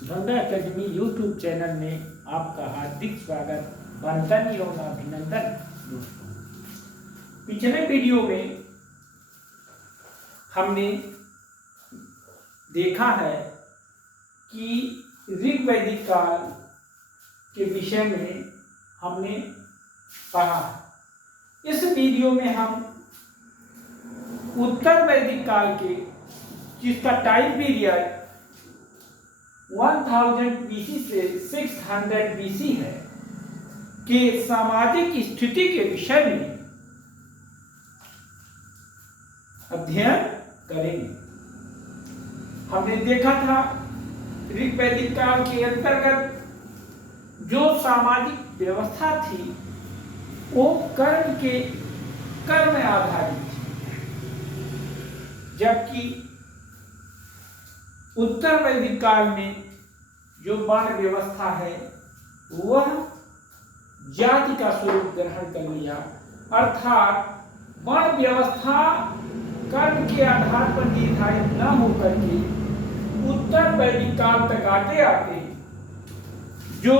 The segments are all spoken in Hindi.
गंगा एकेडमी यूट्यूब चैनल में आपका हार्दिक स्वागत, वंदन एवं अभिनंदन। दोस्तों, पिछले वीडियो में हमने देखा है कि ऋग वैदिक काल के विषय में हमने पढ़ा। इस वीडियो में हम उत्तर वैदिक काल के, जिसका टाइम पीरियड 1000 BC से 600 BC है, के सामाजिक स्थिति के विषय में अध्ययन करेंगे। हमने देखा था ऋग वैदिक काल के अंतर्गत जो सामाजिक व्यवस्था थी वो कर्म आधारित थी, जबकि उत्तर वैदिक काल में जो वर्ण व्यवस्था है वह जाति का स्वरूप ग्रहण कर लिया। अर्थात वर्ण व्यवस्था कर्म के आधार पर निर्धारित न होकर के उत्तर वैदिक काल तक आते आते जो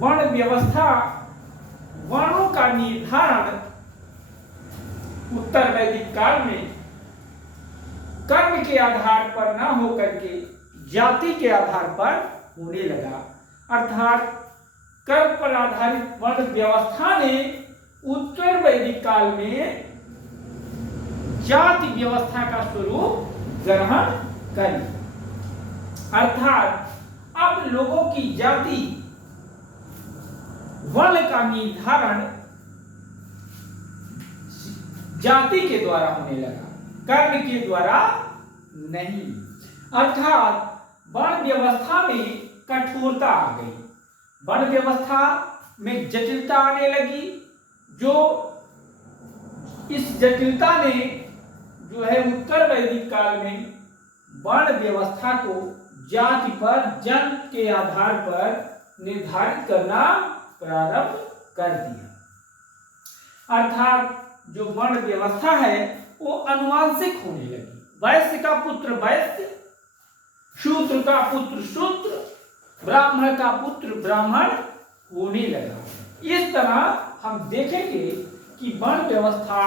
वर्ण व्यवस्था, वर्णों का निर्धारण उत्तर वैदिक काल में कर्म के आधार पर न होकर के जाति के आधार पर होने लगा। अर्थात कर्म पर आधारित वर्ण व्यवस्था ने उत्तर वैदिक काल में जाति व्यवस्था का स्वरूप ग्रहण कर लिया। अर्थात अब लोगों की जाति वर्ण का निर्धारण जाति के द्वारा होने लगा, कर्म के द्वारा नहीं। अर्थात वर्ण व्यवस्था में कठोरता आ गई, वर्ण व्यवस्था में जटिलता आने लगी। जो इस जटिलता ने जो है उत्तर वैदिक काल में वर्ण व्यवस्था को जाति पर, जन्म के आधार पर निर्धारित करना प्रारंभ कर दिया। अर्थात जो वर्ण व्यवस्था है वो अनुवांशिक होने लगी। वैश्य का पुत्र वैश्य, शूद्र का पुत्र शूद्र, ब्राह्मण का पुत्र ब्राह्मण होने लगा। इस तरह हम देखेंगे कि वर्ण व्यवस्था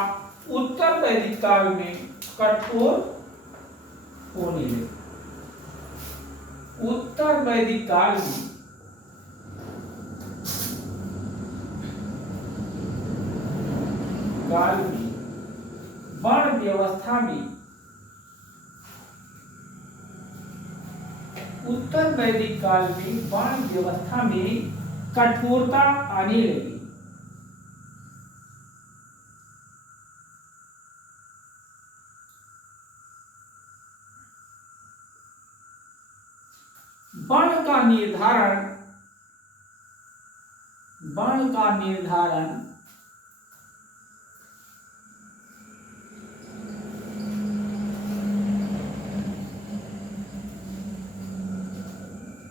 उत्तर वैदिक काल में कठोर होने लगी। उत्तर वैदिक काल में वर्ण व्यवस्था में उत्तर वैदिक काल में वर्ण व्यवस्था में कठोरता आने लगी। वर्ण का निर्धारण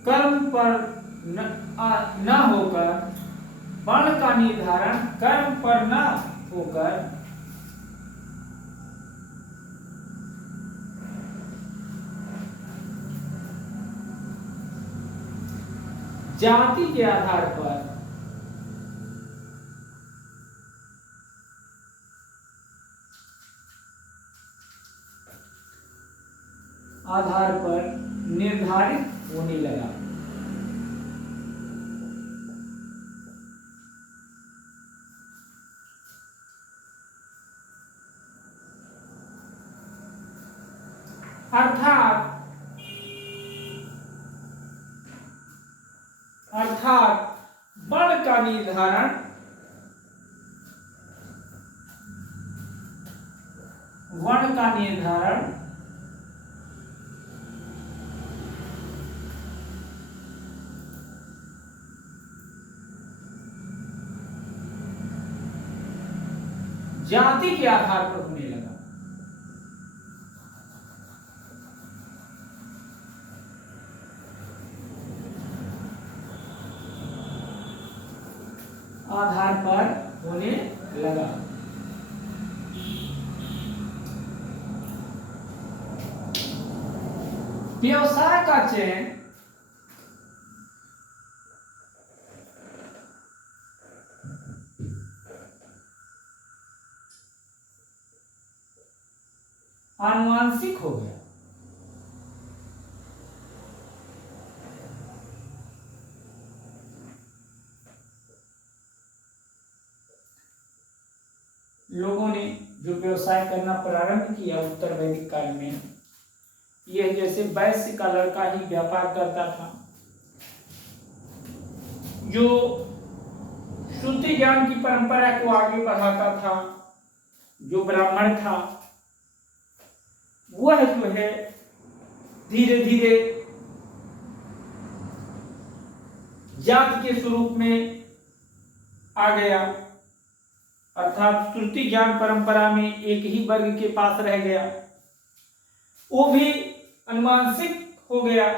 कर्म पर न होकर, वर्ण का निर्धारण कर्म पर न होकर जाति के आधार पर निर्धारित होने लगा। अर्थात वर्ण का निर्धारण जाति के आधार पर होने लगा। आधार पर होने लगा। व्यवसाय का चयन आनुवांशिक हो गया। लोगों ने जो व्यवसाय करना प्रारंभ किया उत्तर वैदिक काल में, यह जैसे वैश्य का लड़का ही व्यापार करता था, जो श्रुति ज्ञान की परंपरा को आगे बढ़ाता था, जो ब्राह्मण था, वह जो है धीरे धीरे जाति के स्वरूप में आ गया, अर्थात श्रुति ज्ञान परंपरा में एक ही वर्ग के पास रह गया, वो भी अनुवांशिक हो गया।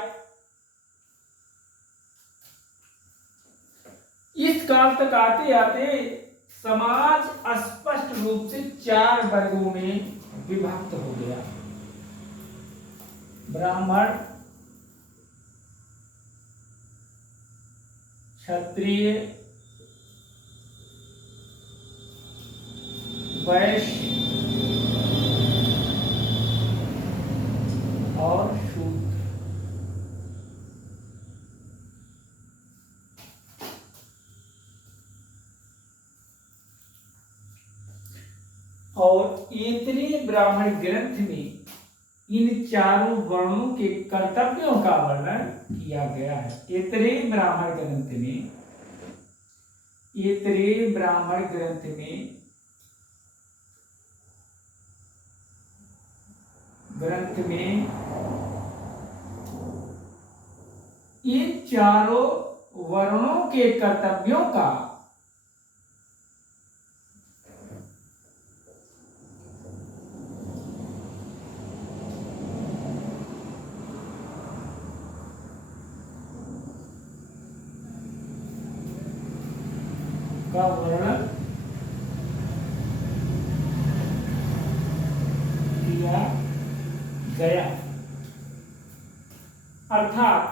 इस काल तक आते आते समाज स्पष्ट रूप से 4 वर्गों में विभक्त हो गया। ब्राह्मण, क्षत्रिय, वैश्य और शूद्र। और ऐतरेय ब्राह्मण ग्रंथ में इन चारों वर्णों के कर्तव्यों का वर्णन किया गया है। ऐतरेय ब्राह्मण ग्रंथ में, ऐतरेय ब्राह्मण ग्रंथ में इन चारों वर्णों के कर्तव्यों का वर्णन किया गया। अर्थात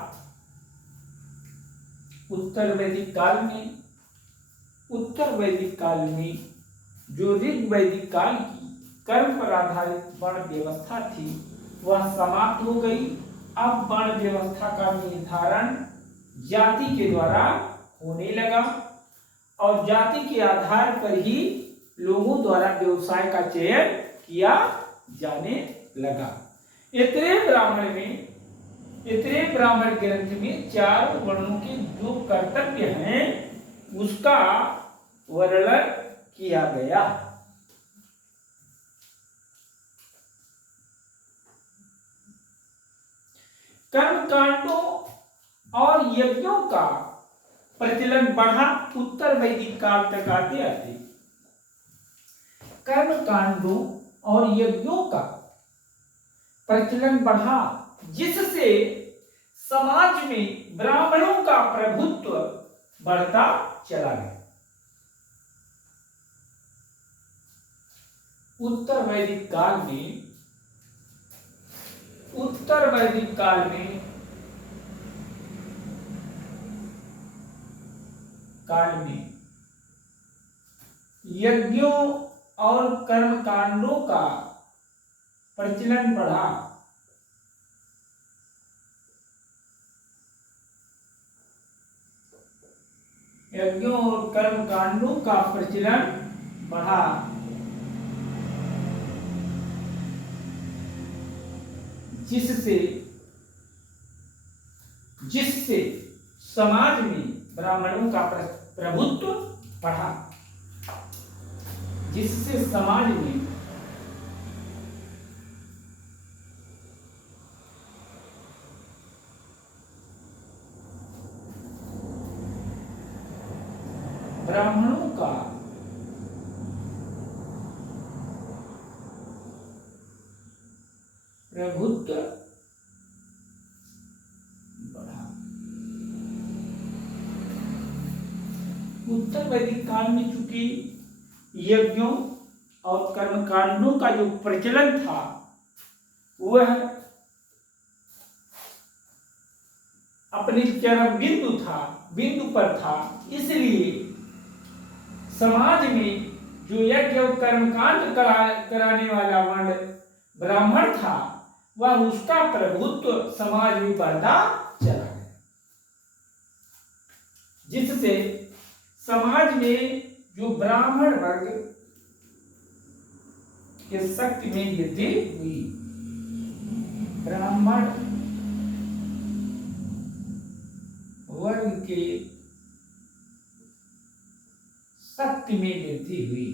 उत्तर वैदिक काल में जो ऋग वैदिक काल की कर्म पर आधारित वर्ण व्यवस्था थी वह समाप्त हो गई। अब वर्ण व्यवस्था का निर्धारण जाति के द्वारा होने लगा और जाति के आधार पर ही लोगों द्वारा व्यवसाय का चयन किया जाने लगा। ऐतरेय ब्राह्मण ग्रंथ में 4 वर्णों के जो कर्तव्य हैं उसका वर्णन किया गया। कर्मकांडों और यज्ञों का प्रचलन बढ़ा उत्तर वैदिक काल तक आते आते। कर्मकांडों और यज्ञों का प्रचलन बढ़ा जिससे समाज में ब्राह्मणों का प्रभुत्व बढ़ता चला गया। उत्तर वैदिक काल में यज्ञों और कर्मकांडों का प्रचलन बढ़ा। यज्ञों और कर्मकांडों का प्रचलन बढ़ा जिससे समाज में ब्राह्मणों का प्रभुत्व बढ़ा, जिससे समाज में ब्राह्मणों का प्रभुत्व बढ़ा। उत्तर वैदिक काल में चूंकि यज्ञों और कर्मकांडों का जो प्रचलन था वह अपनी चरम बिंदु पर था, इसलिए समाज में जो यज्ञ और कर्मकांड कराने वाला वर्ण ब्राह्मण था, वह उसका प्रभुत्व समाज में बढ़ता चला गया, जिससे समाज में जो ब्राह्मण वर्ग के शक्ति में वृद्धि हुई। ब्राह्मण वर्ग के शक्ति में वृद्धि हुई।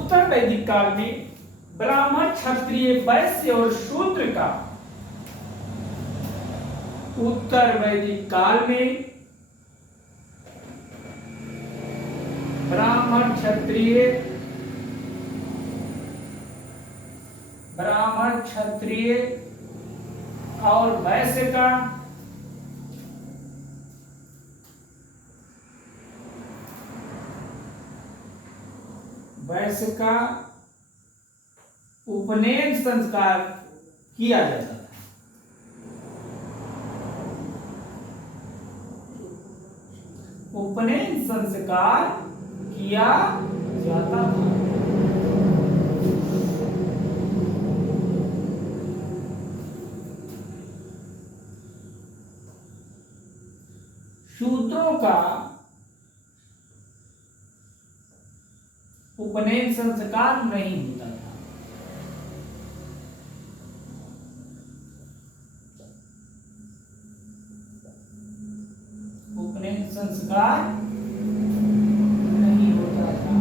उत्तर वैदिक काल में ब्राह्मण, क्षत्रिय, वैश्य और शूद्र का उत्तर वैदिक काल में ब्राह्मण, क्षत्रिय और वैश्य का उपनयन संस्कार किया जाता था। उपनयन संस्कार किया जाता था। शूद्रों का उपनयन संस्कार नहीं होता था। उपनयन संस्कार नहीं होता था।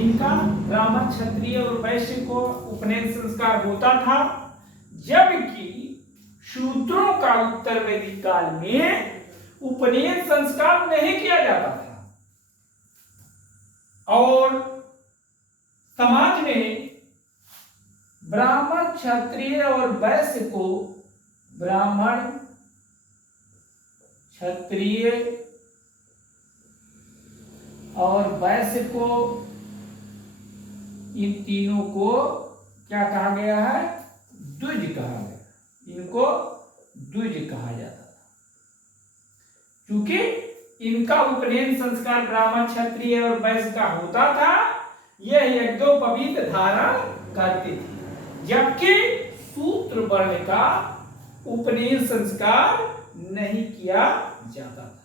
इनका ब्राह्मण, क्षत्रिय और वैश्य को उपनयन संस्कार होता था, जबकि शूद्रों का उत्तर वैदिक काल में उपनयन संस्कार नहीं किया जाता था। और समाज में ब्राह्मण, क्षत्रिय और वैश्य को ब्राह्मण, क्षत्रिय और वैश्य को, इन तीनों को क्या कहा गया है? द्विज कहा गया। इनको द्विज कहा जाता था, क्योंकि इनका उपनयन संस्कार ब्राह्मण, क्षत्रिय और वैश्य का होता था। यह यज्ञोपवीत धारण करते थे, जबकि शूद्र वर्ण का उपनयन संस्कार नहीं किया जाता था।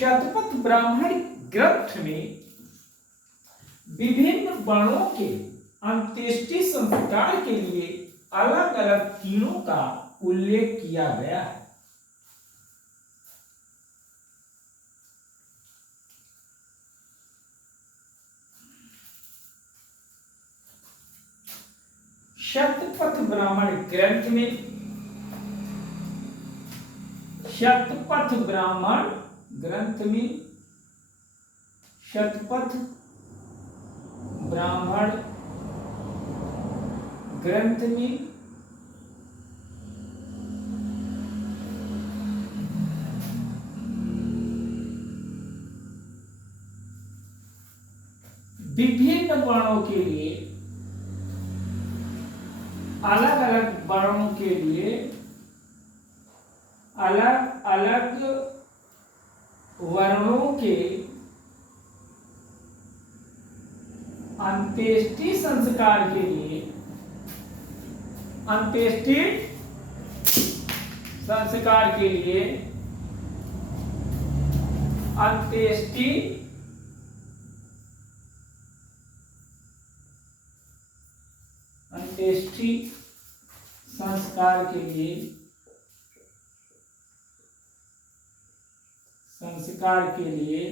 शतपथ ब्राह्मण ग्रंथ में विभिन्न वर्णों के अंत्येष्टि संस्कार के लिए अलग अलग तीनों का उल्लेख किया गया है। शतपथ ब्राह्मण ग्रंथ में शतपथ ब्राह्मण ग्रंथ में शतपथ ब्राह्मण ग्रंथ में विभिन्न वर्णों के लिए अलग अलग वर्णों के लिए अलग अलग वर्णों के अंत्येष्टि संस्कार के लिए अंत्येष्टि संस्कार के लिए अंत्येष्टि अंत्येष्टि संस्कार के लिए संस्कार के लिए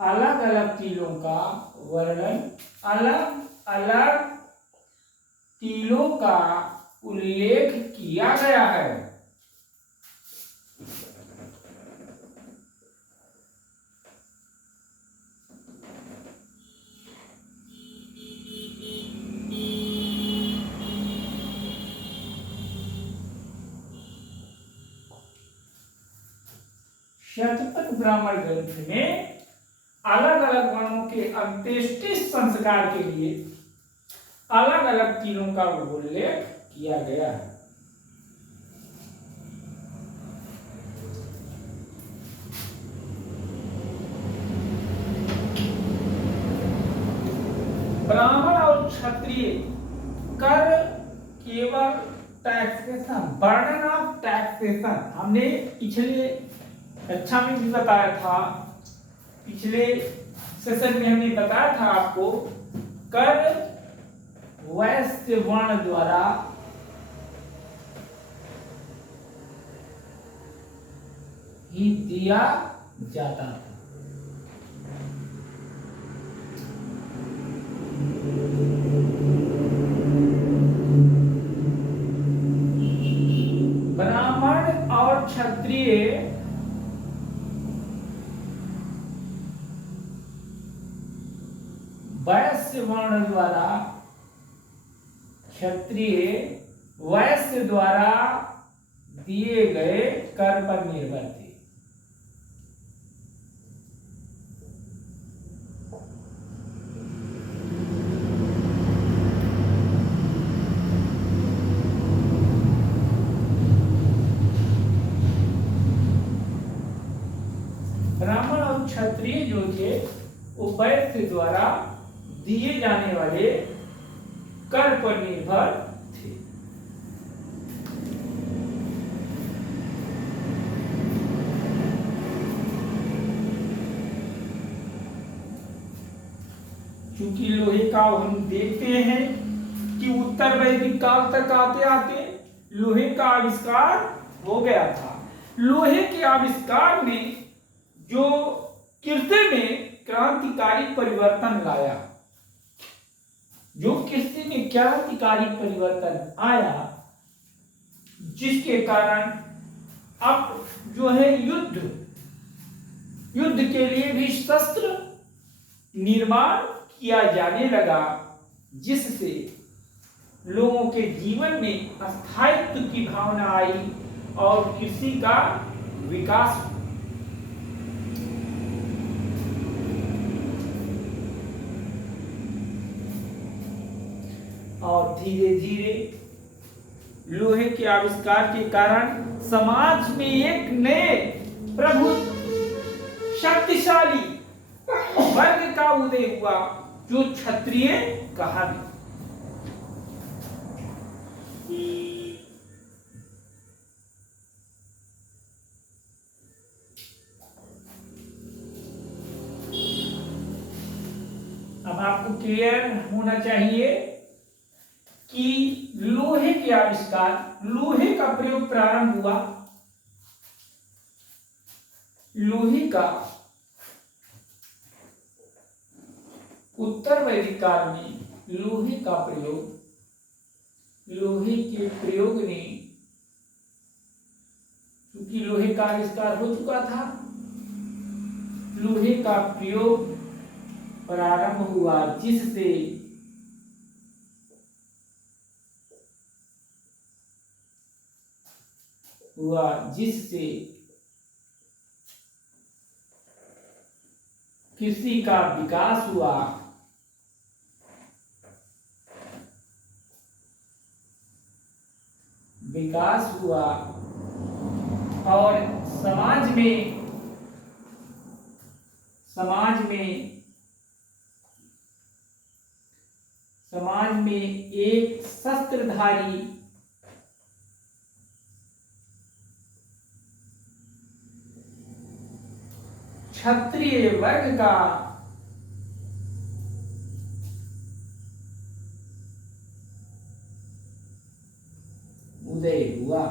अलग अलग तीलों का वर्णन, अलग अलग तीलों का उल्लेख किया गया है। शतपथ ब्राह्मण ग्रंथ में अलग अलग वर्णों के अंत्येष्टि संस्कार के लिए अलग अलग तीरों का उल्लेख किया गया है। ब्राह्मण और क्षत्रिय कर केवल टैक्सेशन, बर्डन ऑफ टैक्सेशन, हमने पिछले कक्षा में भी बताया था, पिछले सेशन में हमने बताया था आपको, कर वैश्य वर्ण द्वारा ही दिया जाता था। ब्राह्मण और क्षत्रिय वैश्य वर्ण द्वारा, क्षत्रिय वैश्य द्वारा दिए गए कर पर निर्भर थे। ब्राह्मण और क्षत्रिय जो थे वो वैश्य द्वारा दिए जाने वाले कर पर निर्भर थे। क्योंकि लोहे का हम देखते हैं कि उत्तर वैदिक काल तक आते आते लोहे का आविष्कार हो गया था। लोहे के आविष्कार ने जो कृषि में क्रांतिकारी परिवर्तन लाया, जो कृषि में क्रांतिकारी परिवर्तन आया, जिसके कारण अब जो है युद्ध के लिए भी शस्त्र निर्माण किया जाने लगा, जिससे लोगों के जीवन में स्थायित्व की भावना आई और कृषि का विकास। और धीरे धीरे लोहे के आविष्कार के कारण समाज में एक नए प्रभु शक्तिशाली वर्ग का उदय हुआ, जो क्षत्रिय कहा गया। अब आपको क्लियर होना चाहिए कि लोहे के आविष्कार, लोहे का प्रयोग प्रारंभ हुआ, लोहे का उत्तर वैदिक काल में लोहे का प्रयोग, लोहे के प्रयोग ने, क्योंकि लोहे का आविष्कार हो चुका था, लोहे का प्रयोग प्रारंभ हुआ, जिससे कृषि का विकास हुआ, और समाज में एक शस्त्रधारी क्षत्रिय वर्ग का उदय हुआ।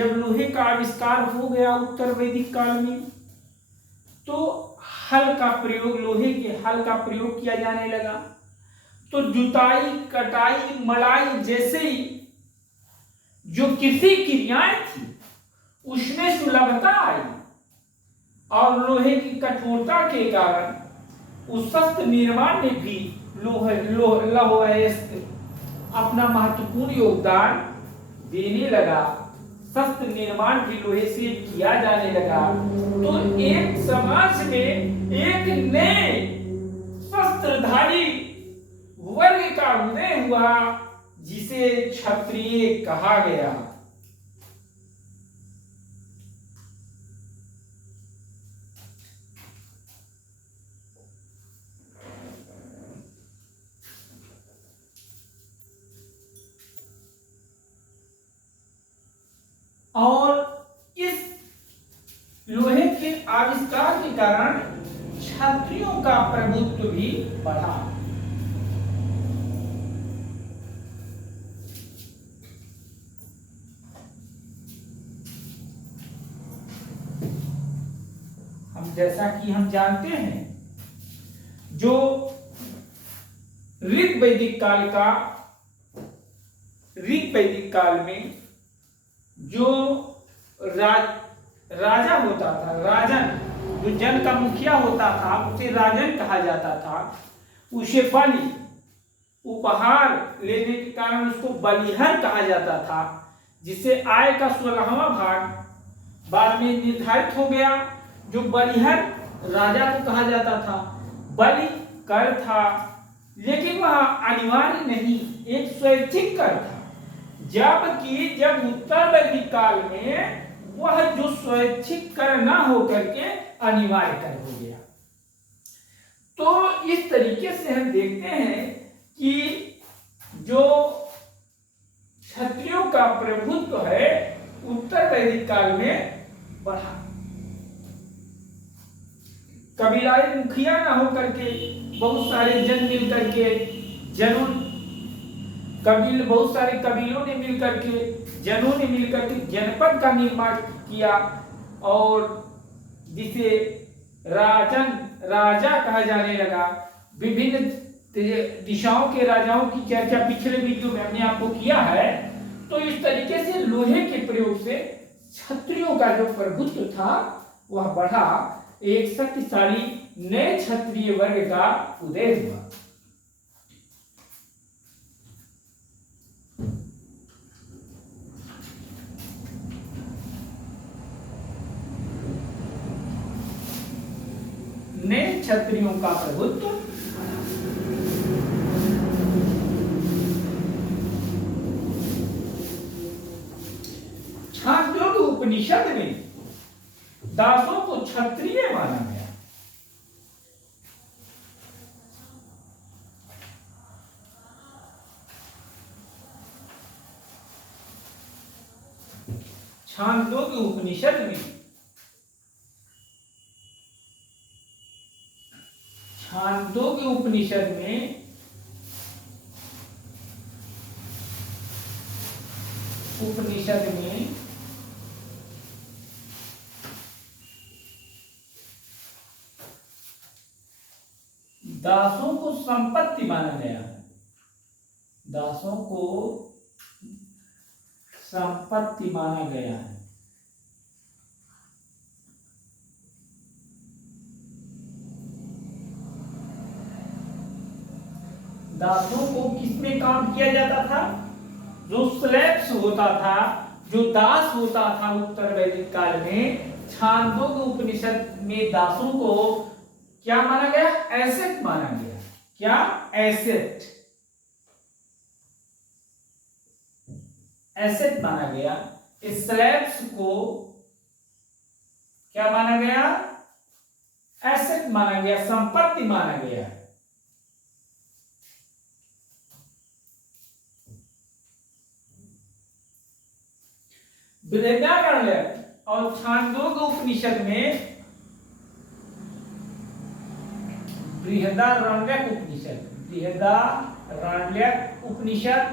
जब लोहे का आविष्कार हो गया उत्तर वैदिक काल में, तो हल का प्रयोग, लोहे के हल का प्रयोग किया जाने लगा। तो जुताई, कटाई, मड़ाई जैसे जो कृषि क्रियाएं थी उसमें सुलभता आई, और लोहे की कठोरता के कारण उस शस्त्र निर्माण में भी लौह अपना महत्वपूर्ण योगदान देने लगा। शस्त्र निर्माण भी लोहे से किया जाने लगा। तो एक समाज में एक नए शस्त्रधारी वर्ग का उदय हुआ, जिसे क्षत्रिय कहा गया। और इस लोहे के आविष्कार के कारण क्षत्रियों का प्रभुत्व भी बढ़ा। जैसा कि हम जानते हैं, जो ऋग वैदिक काल में जो राजा होता था, राजन, जो जन का मुखिया होता था उसे राजन कहा जाता था। उसे बलि, उपहार लेने के कारण उसको बलिहर कहा जाता था, जिससे आय का 16वां भाग बाद में निर्धारित हो गया। जो बलिहर राजा को कहा जाता था। बलि कर था, लेकिन वह अनिवार्य नहीं, एक स्वैच्छिक कर था। जब उत्तर वैदिक काल में वह जो स्वैच्छिक कर न होकर के अनिवार्य कर हो गया। तो इस तरीके से हम देखते हैं कि जो क्षत्रियों का प्रभुत्व है उत्तर वैदिक काल में बढ़ा। कबीलाई मुखिया ना हो करके बहुत सारे जन मिल करके बहुत सारे कबीलों ने मिलकर के, जनों ने मिलकर के जनपद का निर्माण किया, और जिसे राजा कहा जाने लगा। विभिन्न दिशाओं के राजाओं की चर्चा पिछले वीडियो में हमने आपको किया है। तो इस तरीके से लोहे के प्रयोग से क्षत्रियों का जो प्रभुत्व था वह बढ़ा, एक शक्तिशाली नए क्षत्रिय वर्ग का उदय हुआ। नए क्षत्रियों का प्रभुत्व छांदोग्य उपनिषद में दासों को क्षत्रिय माना गया। छांदोग्य उपनिषद में दासों को संपत्ति माना गया है। दासों को संपत्ति माना गया है। दासों को किसमें काम किया जाता था? जो स्लेव्स होता था, जो दास होता था उत्तर वैदिक काल में, छांदोग्य उपनिषद में दासों को क्या माना गया? एसेट माना गया। क्या? एसेट माना गया। स्लेव्स को क्या माना गया? एसेट माना गया, संपत्ति माना गया। बृहदारण्यक और छांदोग्य उपनिषद में बृहदारण्यक उपनिषद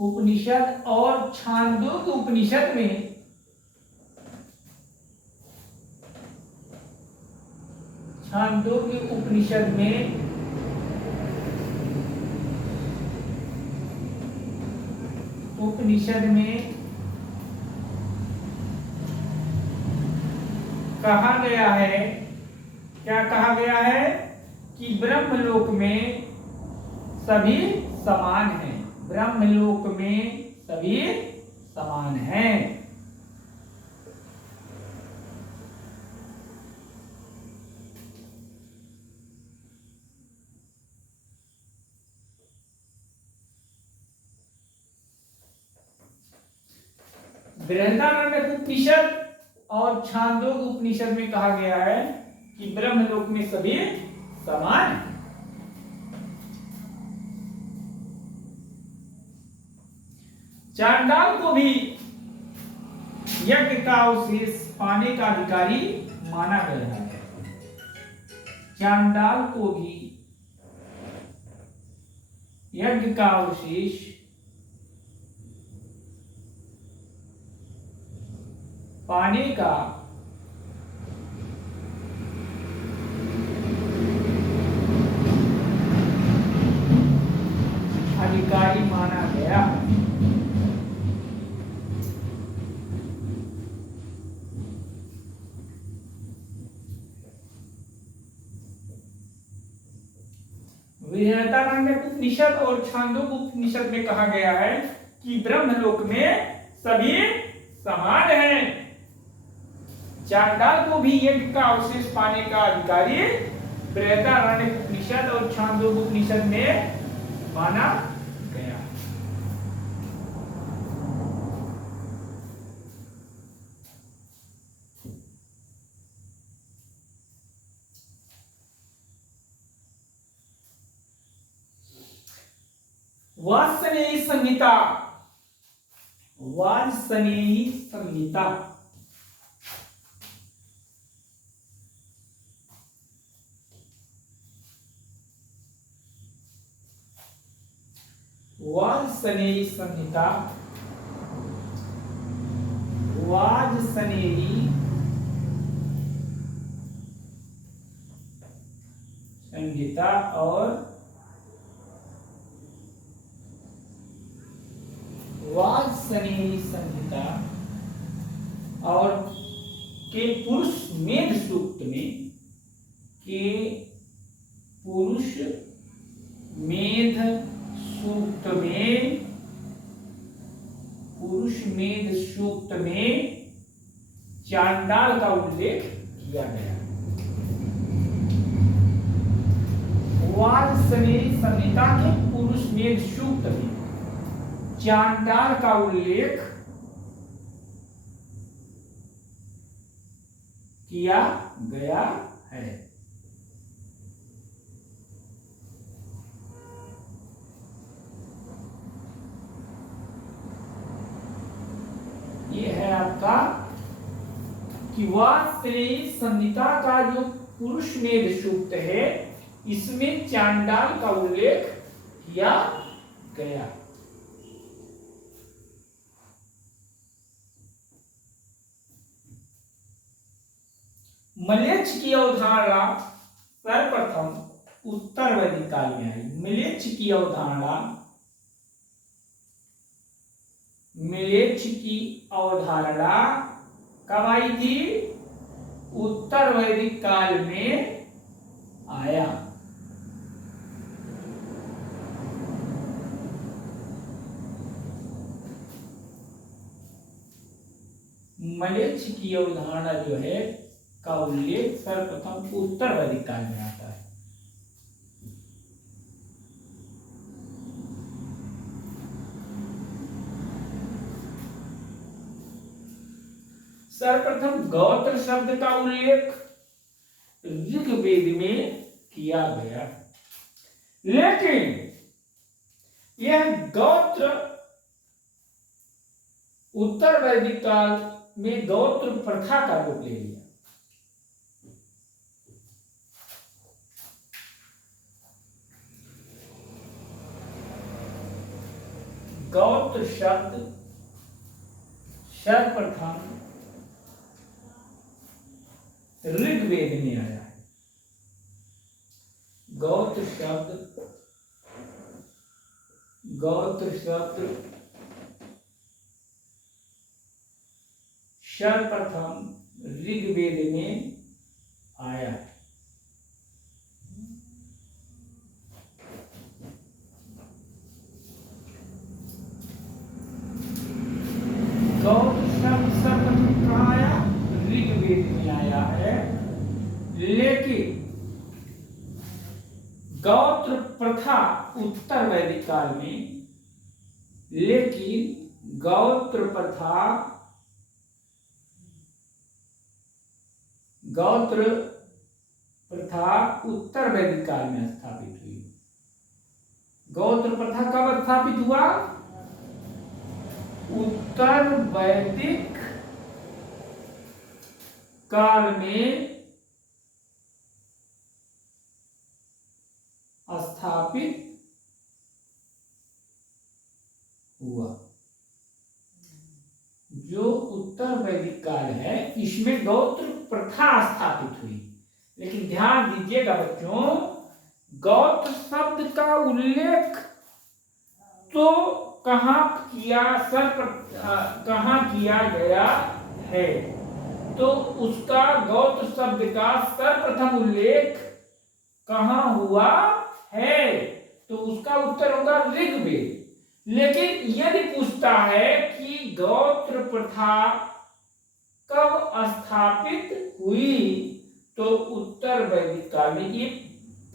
उपनिषद और छांदोग्य उपनिषद में छांदोग्य उपनिषद में कहा गया है, क्या कहा गया है कि ब्रह्मलोक में सभी समान हैं। ब्रह्मलोक में सभी समान हैं। बृहदारण्यक उपनिषद और छांदोग्य उपनिषद में कहा गया है कि ब्रह्मलोक में सभी समान हैं। चांडाल को भी यज्ञ का अवशेष पाने का अधिकारी माना गया है। चांडाल को भी यज्ञ का अवशेष पाने का अधिकारी माना गया है। बृहदारण्यक उपनिषद और छांदोग्य उपनिषद में कहा गया है कि ब्रह्मलोक में सभी समान हैं। चांडाल को भी यज्ञ का अवशेष पाने का अधिकारी बृहदारण्यक उपनिषद और छांदोग्य उपनिषद में माना गया। वाजसनेयी संहिता, वाजसनेयी संहिता वाजसनेयी संहिता, वाजसनेयी संहिता और वाजसनेयी संहिता और के पुरुष मेध सूक्त में, के पुरुष मेध सूक्त में, पुरुष मेध सूक्त में चांडाल का उल्लेख किया गया। वाजसनेयी संहिता के पुरुष मेध सूक्त में चांडाल का उल्लेख किया गया है। ये है आपका कि वाजसनेयी संहिता का जो पुरुष मेध सूक्त है, इसमें चांडाल का उल्लेख किया गया। म्लेच्छ की अवधारणा सर्वप्रथम उत्तर वैदिक काल में आई। म्लेच्छ की अवधारणा, म्लेच्छ की अवधारणा कब आई थी? उत्तर वैदिक काल में आया। म्लेच्छ की अवधारणा जो है का उल्लेख सर्वप्रथम उत्तर वैदिक काल में आता है। सर्वप्रथम गौत्र शब्द का उल्लेख ऋग्वेद में किया गया, लेकिन यह गौत्र उत्तर वैदिक काल में गौत्र प्रथा का रूप ले लिया। गौत्र शब्द सर्वप्रथम ऋग्वेद में आया है। गौत्र शब्द सर्वप्रथम ऋग्वेद में आया है। गौत्र शब्द सर्वप्रथम कहाँ आया? ऋग्वेद में आया है। लेकिन गौत्र प्रथा उत्तर वैदिक काल में, लेकिन गौत्र प्रथा उत्तर वैदिक काल में स्थापित हुई। गौत्र प्रथा कब स्थापित हुआ? उत्तर वैदिक काल में स्थापित हुआ। जो उत्तर वैदिक काल है इसमें गौत्र प्रथा स्थापित हुई। लेकिन ध्यान दीजिएगा बच्चों, गौत्र शब्द का उल्लेख तो कहाँ किया गया है? तो उसका गौत्र शब्द का सर्वप्रथम उल्लेख कहाँ हुआ है? तो उसका उत्तर होगा ऋग्वेद। लेकिन यदि पूछता है कि गौत्र प्रथा कब स्थापित हुई, तो उत्तर वैदिक काल में ये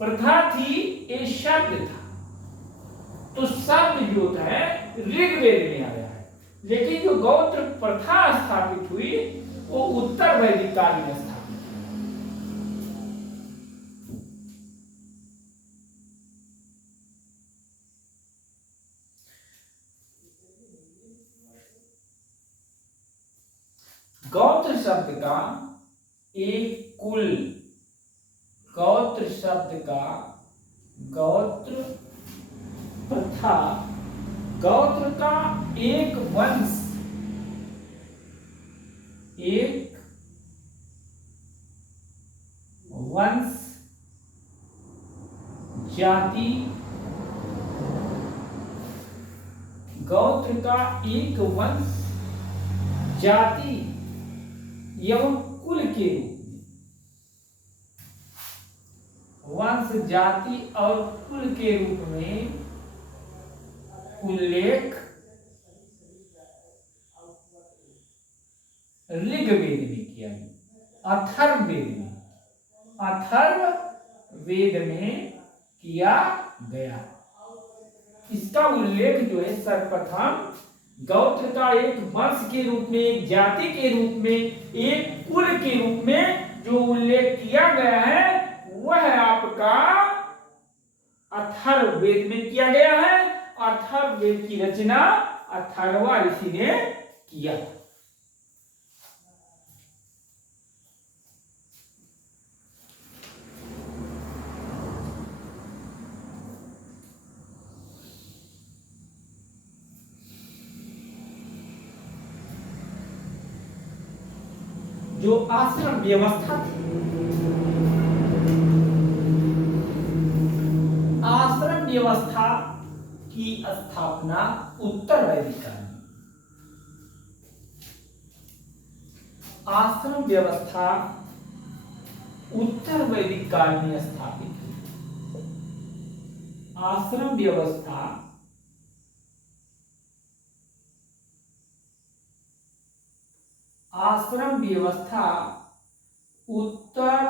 प्रथा थी, ये शब्द था। तो शब्द जो है ऋग्वेद में आया है। लेकिन जो गौत्र प्रथा स्थापित हुई वो उत्तर वैदिक काल में स्थापित। गौत्र शब्द का एक कुल, गौत्र शब्द का गौत्र प्रथा, गौत्र का एक वंश, जाति, गौत्र का एक वंश, जाति एवं कुल के रूप में, वंश, जाति और कुल के रूप में उल्लेख ऋग्वेद में किया गया। अथर्ववेद में किया गया। इसका उल्लेख जो है सर्वप्रथम गौत्र का एक वंश के रूप में, एक जाति के रूप में, एक कुल के रूप में जो उल्लेख किया गया है वह आपका अथर्ववेद में किया गया है। अथर्ववेद की रचना अथर्वा ऋषि ने किया। जो आश्रम व्यवस्था थी, आश्रम व्यवस्था की स्थापना उत्तर वैदिक काल में, आश्रम व्यवस्था उत्तर वैदिक काल में स्थापित हुई। आश्रम व्यवस्था उत्तर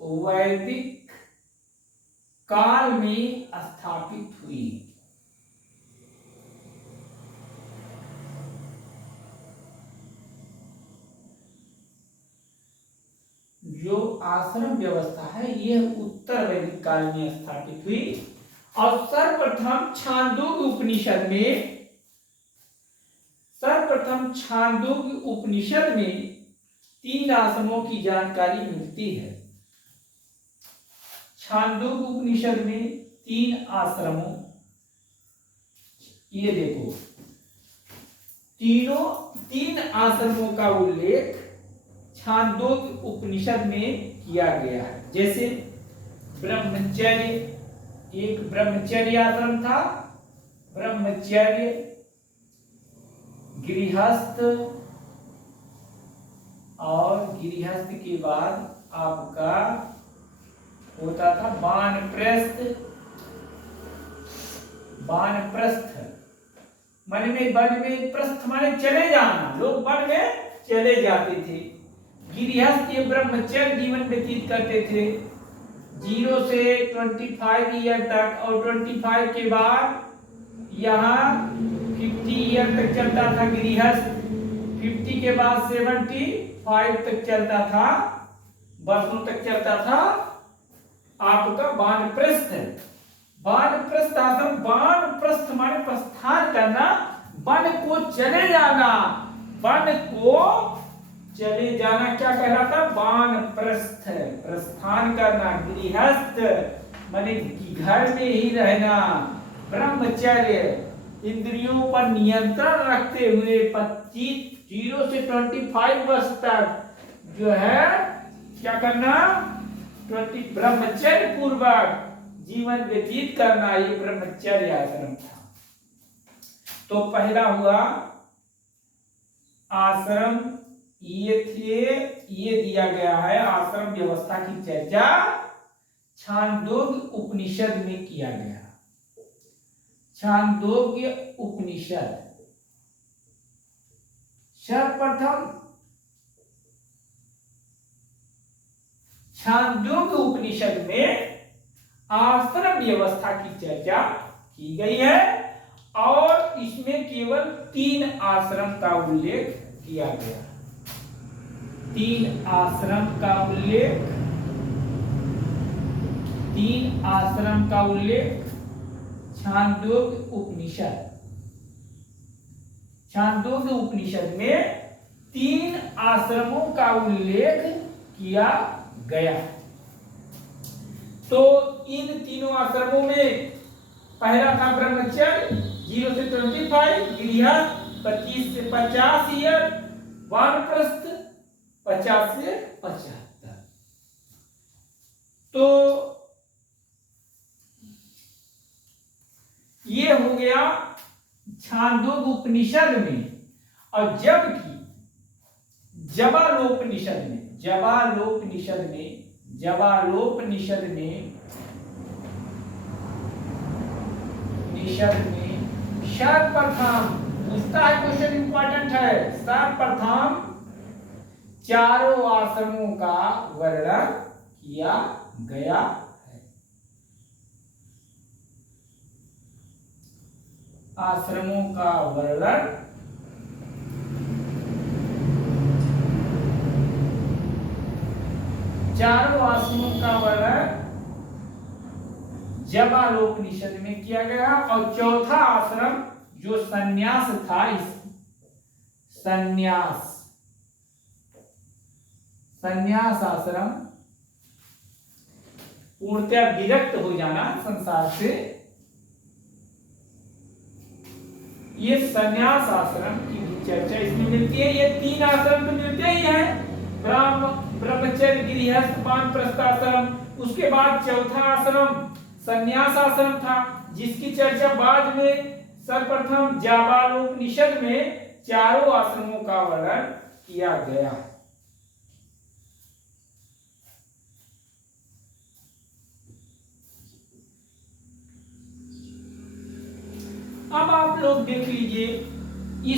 वैदिक काल में स्थापित हुई। जो आश्रम व्यवस्था है यह उत्तर वैदिक काल में स्थापित हुई। और सर्वप्रथम छांदोग्य उपनिषद में 3 आश्रमों की जानकारी मिलती है। छांदोग्य उपनिषद में 3 आश्रमों, ये देखो तीन आश्रमों का उल्लेख छांदोग्य उपनिषद में किया गया है। जैसे ब्रह्मचर्य, एक ब्रह्मचर्य आश्रम था, ब्रह्मचर्य, गृहस्थ, और गृहस्थ के बाद आपका होता था वानप्रस्थ। वानप्रस्थ मन में, वन में, प्रस्थ माने चले जाना, लोग वन में चले जाते थे। गृहस्थ ये ब्रह्मचर्य जीवन व्यतीत करते थे 0 से 25 ईयर तक, और 25 के बाद यहाँ 50 ईयर तक चलता था गृहस्थ। 50 के बाद 75 तक चलता था, वर्षों तक चलता था आपका वानप्रस्थ। वानप्रस्थ आश्रम, वानप्रस्थ माने प्रस्थान करना, वन को चले जाना, वन को चले जाना क्या कहलाता? वानप्रस्थ, प्रस्थान करना। गृहस्थ माने घर में ही रहना। ब्रह्मचर्य इंद्रियों पर नियंत्रण रखते हुए 0 से 25 वर्ष तक जो है क्या करना? ब्रह्मचर्य पूर्वक जीवन व्यतीत करना, ये ब्रह्मचर्य आश्रम था। तो पहला हुआ आश्रम, ये थे, ये दिया गया है। आश्रम व्यवस्था की चर्चा छांदोग्य उपनिषद में किया गया। छांदोग्य उपनिषद सर्वप्रथम छांदोग्य उपनिषद में आश्रम व्यवस्था की चर्चा की गई है, और इसमें केवल 3 आश्रम का उल्लेख किया गया। 3 आश्रम का उल्लेख, 3 आश्रम का उल्लेख छांदोग्य उपनिषद। छांदोग्य उपनिषद में 3 आश्रमों का उल्लेख किया गया। तो इन तीनों आश्रमों में पहला था ब्रह्मचर्य 0 से 25, गृहस्थ 25 से 50 ईयर, वानप्रस्थ 50 से 75। तो ये हो गया छांदोग्य उपनिषद में। और जबकि जबालोपनिषद में, सर्वप्रथम, पूछता है क्वेश्चन इंपॉर्टेंट है, सर्वप्रथम चारों आश्रमों का वर्णन किया गया है। आश्रमों का वर्णन चारों आश्रमों का वर्णन जबालोपनिषद में किया गया। और चौथा आश्रम जो संन्यास था, इस संन्यास आश्रम, पूर्णतः विरक्त हो जाना संसार से, ये संन्यास आश्रम की भी चर्चा इसमें मिलती है। ये 3 आश्रम तो मिलते ही हैं, ब्रह्मचर्य, गृहस्थ, वानप्रस्थ आश्रम। उसके बाद चौथा आश्रम संन्यास आश्रम था, जिसकी चर्चा बाद में सर्वप्रथम जाबालोपनिषद में चारों आश्रमों का वर्णन किया गया। अब आप लोग देख लीजिए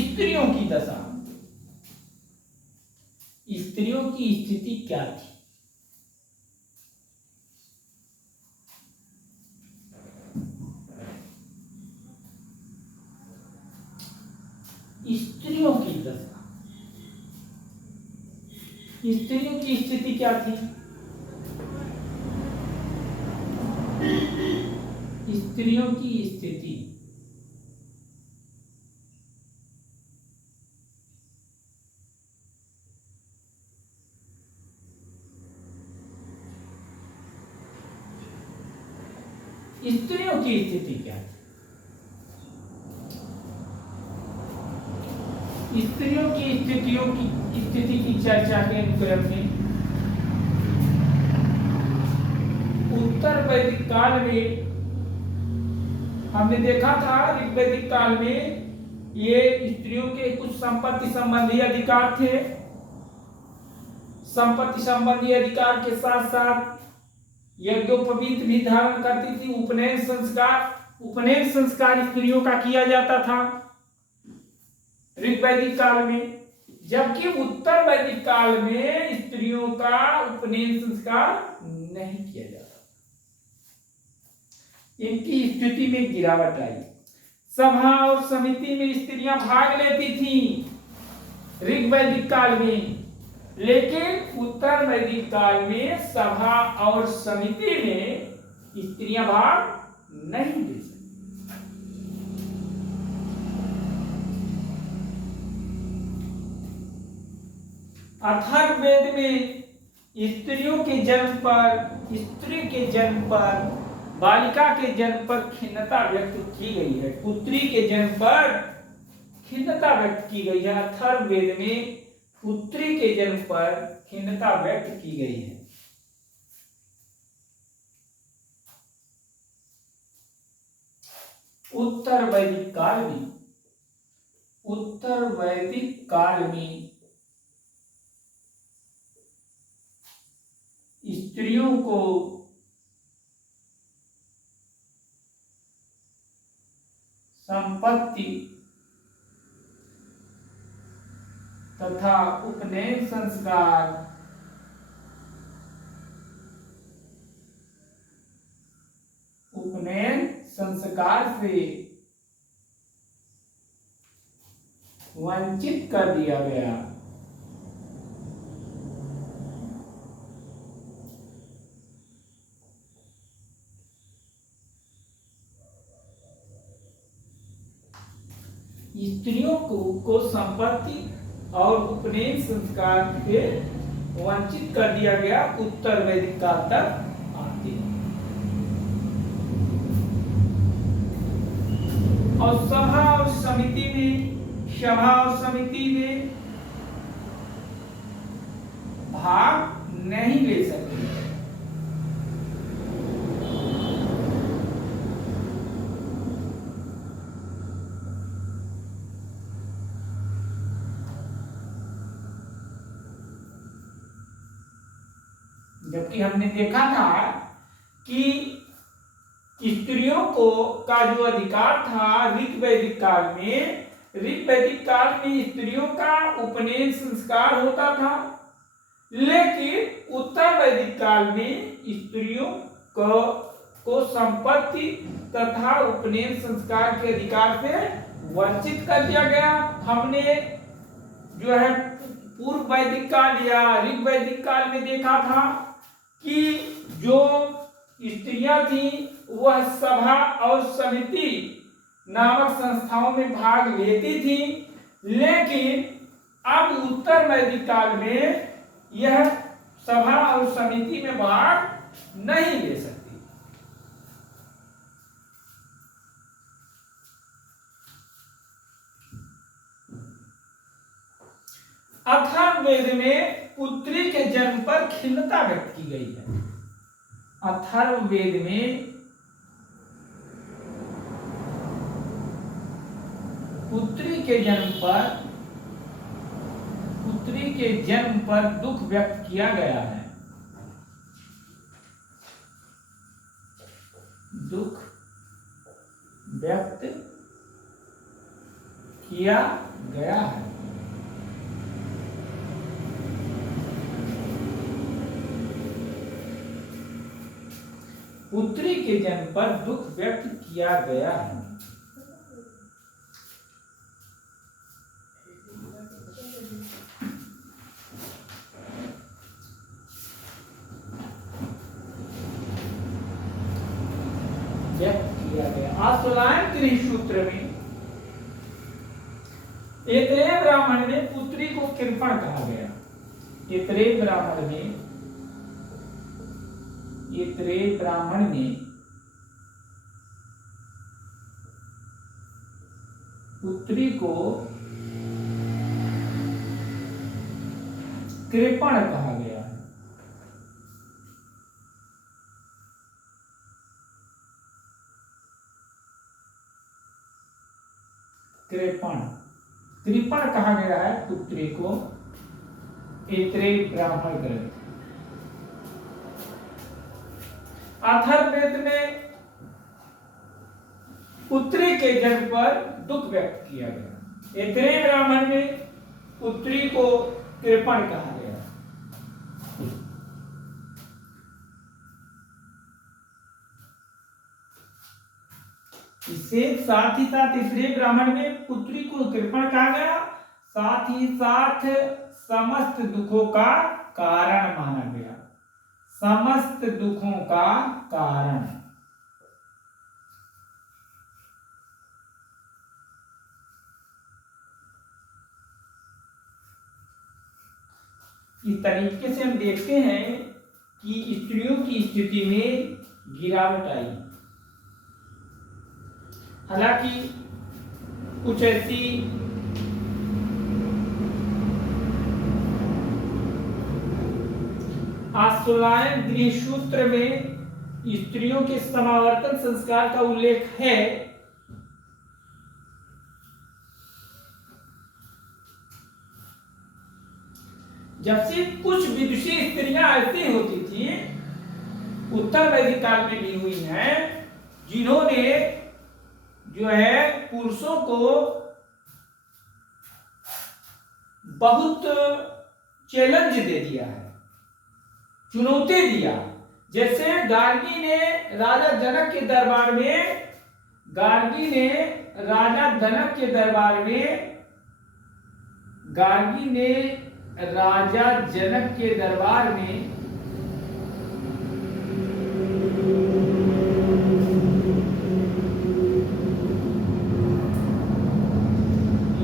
स्त्रियों की दशा, स्त्रियों की स्थिति क्या थी। स्त्रियों की दशा, स्त्रियों की स्थिति क्या थी? स्त्रियों की स्थिति क्या थी? स्त्रियों की स्थिति की चर्चा के अनुक्रम में उत्तर वैदिक काल में हमने देखा था, ऋग वैदिक काल में ये स्त्रियों के कुछ संपत्ति संबंधी अधिकार थे। संपत्ति संबंधी अधिकार के साथ साथ यज्ञोपवीत भी धारण करती थी। उपनयन संस्कार स्त्रियों का किया जाता था ऋग वैदिक काल में, जबकि उत्तर वैदिक काल में स्त्रियों का उपनयन संस्कार नहीं किया जाता। इनकी स्थिति में गिरावट आई। सभा और समिति में स्त्रियां भाग लेती थीं ऋग वैदिक काल में, लेकिन उत्तर वैदिक काल में सभा और समिति में स्त्रियां भाग नहीं ले सकती। अथर्ववेद में स्त्रियों के जन्म पर, स्त्री के जन्म पर, बालिका के जन्म पर खिन्नता व्यक्त की गई है। पुत्री के जन्म पर खिन्नता व्यक्त की गई है। अथर्ववेद में पुत्री के जन्म पर खिन्नता व्यक्त की गई है। उत्तर वैदिक काल में स्त्रियों को संपत्ति तथा उपनयन संस्कार से वंचित कर दिया गया। स्त्रियों को संपत्ति और उपनयन संस्कार से वंचित कर दिया गया उत्तर वैदिक काल तक आते। और सभा और समिति में भाग नहीं ले सकती। जबकि हमने देखा था कि स्त्रियों का जो अधिकार था ऋग वैदिक काल में, स्त्रियों का उपनयन संस्कार होता था, लेकिन उत्तर वैदिक काल में स्त्रियों को संपत्ति तथा उपनयन संस्कार के अधिकार से वंचित कर दिया गया। हमने जो है पूर्व वैदिक काल या ऋग वैदिक काल में देखा था कि जो स्त्रियां थी वह सभा और समिति नामक संस्थाओं में भाग लेती थी, लेकिन अब उत्तर वैदिक काल में यह सभा और समिति में भाग नहीं ले सकती। अथर्ववेद में पुत्री के जन्म पर खिन्नता व्यक्त की गई है। अथर्ववेद में पुत्री के जन्म पर दुख व्यक्त किया गया है। दुख व्यक्त किया गया है। पुत्री के जन्म पर दुख व्यक्त किया गया है। व्यक्त किया गया। आश्वलायन त्रिसूत्र में ऐतरेय ब्राह्मण में पुत्री को कृपण कहा गया। ऐतरेय ब्राह्मण में पुत्री को कृपण कहा गया है। कृपण कृपण कहा गया है पुत्री को ऐत्रेय ब्राह्मण ग्रंथ। अथर्ववेद में पुत्री के जन्म पर दुख व्यक्त किया गया। ऐत्रेय ब्राह्मण में पुत्री को कृपण कहा गया। इससे साथ ही साथ ऐत्रेय ब्राह्मण में पुत्री को कृपण कहा गया, साथ ही साथ समस्त दुखों का कारण माना गया। समस्त दुखों का कारण। इस तरीके से हम देखते हैं कि स्त्रियों की स्थिति में गिरावट आई। हालांकि कुछ ऐसी आश्वायन गृह सूत्र में स्त्रियों के समावर्तन संस्कार का उल्लेख है। जबसे कुछ विदुषी स्त्रियां ऐसी होती थी, उत्तर वैदिक काल में भी हुई हैं, जिन्होंने जो है पुरुषों को बहुत चैलेंज दे दिया है, चुनौती दिया। जैसे गार्गी ने राजा जनक के दरबार में, गार्गी ने राजा जनक के दरबार में, गार्गी ने राजा जनक के दरबार में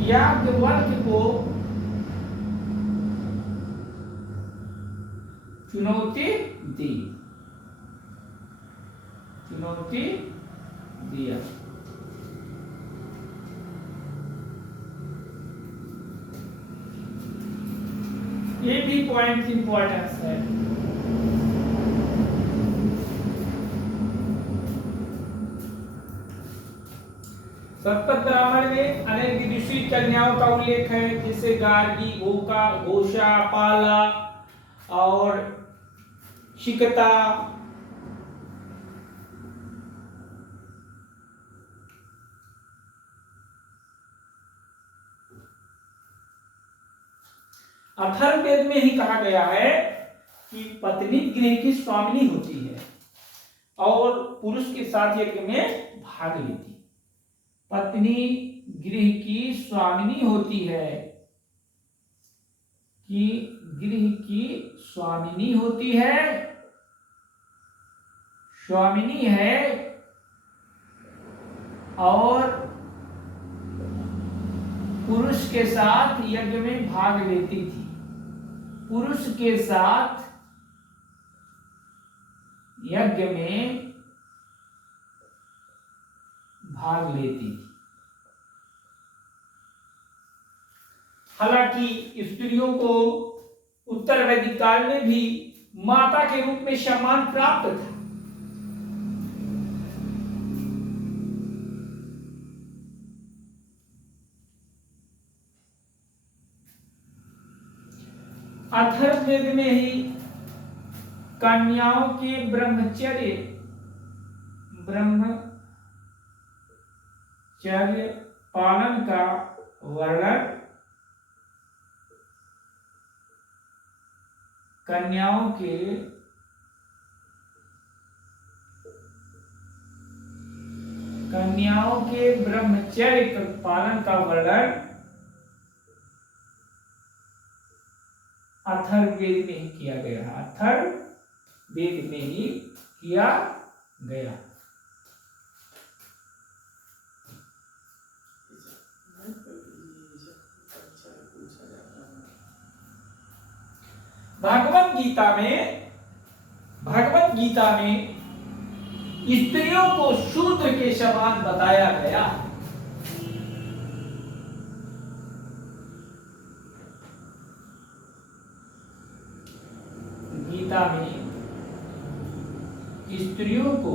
याज्ञवल्क्य को चुनौती दी, चुनौती दिया। ये भी पॉइंट की इंपॉर्टेंस है। सतपथ ब्राह्मण में अनेक विदुषी कन्याओं का उल्लेख है, जैसे गार्गी, घोका, घोषा, पाला और शिकता। अथर्ववेद में ही कहा गया है कि पत्नी गृह की स्वामिनी होती है और पुरुष के साथ यज्ञ में भाग लेती। पत्नी गृह की स्वामिनी होती है, कि गृह की स्वामिनी होती है, स्वामिनी है और पुरुष के साथ यज्ञ में भाग लेती थी। पुरुष के साथ यज्ञ में भाग लेती थी। हालांकि स्त्रियों को उत्तर वैदिक काल में भी माता के रूप में सम्मान प्राप्त था। अथर्ववेद में ही कन्याओं के ब्रह्मचर्य पालन का वर्णन, कन्याओं के ब्रह्मचर्य पालन का वर्णन अथर्ववेद में ही किया गया है। अथर्ववेद में ही किया गया। भगवत गीता में स्त्रियों को शूद्र के समान बताया गया। गीता में स्त्रियों को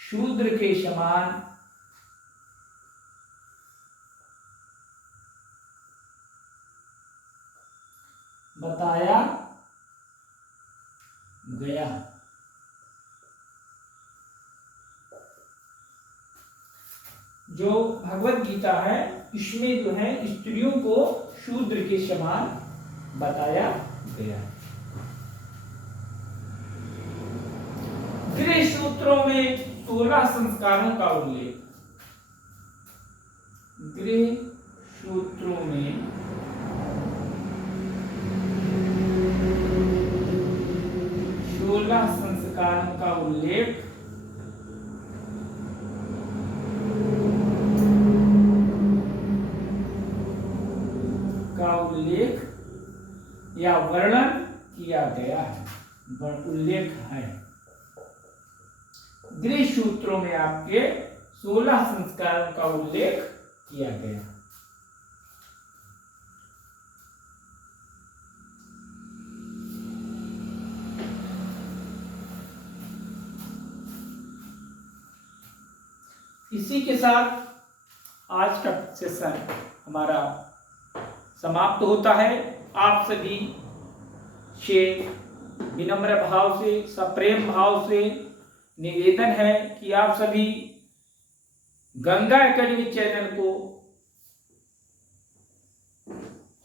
शूद्र के समान बताया गया। जो भगवत गीता है इसमें जो है स्त्रियों को शूद्र के समान बताया गया। गृह सूत्रों में 16 संस्कारों का उल्लेख। गृह सूत्रों में 16 संस्कारों का उल्लेख या वर्णन किया गया है, उल्लेख है। गृह सूत्रों में आपके 16 संस्कारों का उल्लेख किया गया। इसी के साथ आज का सेशन हमारा समाप्त होता है। आप सभी से विनम्र भाव से, सप्रेम भाव से निवेदन है कि आप सभी गंगा एकेडमी चैनल को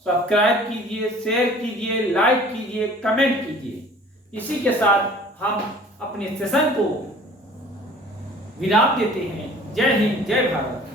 सब्सक्राइब कीजिए, शेयर कीजिए, लाइक कीजिए, कमेंट कीजिए। इसी के साथ हम अपने सेशन को विराम देते हैं। जय हिंद, जय भारत।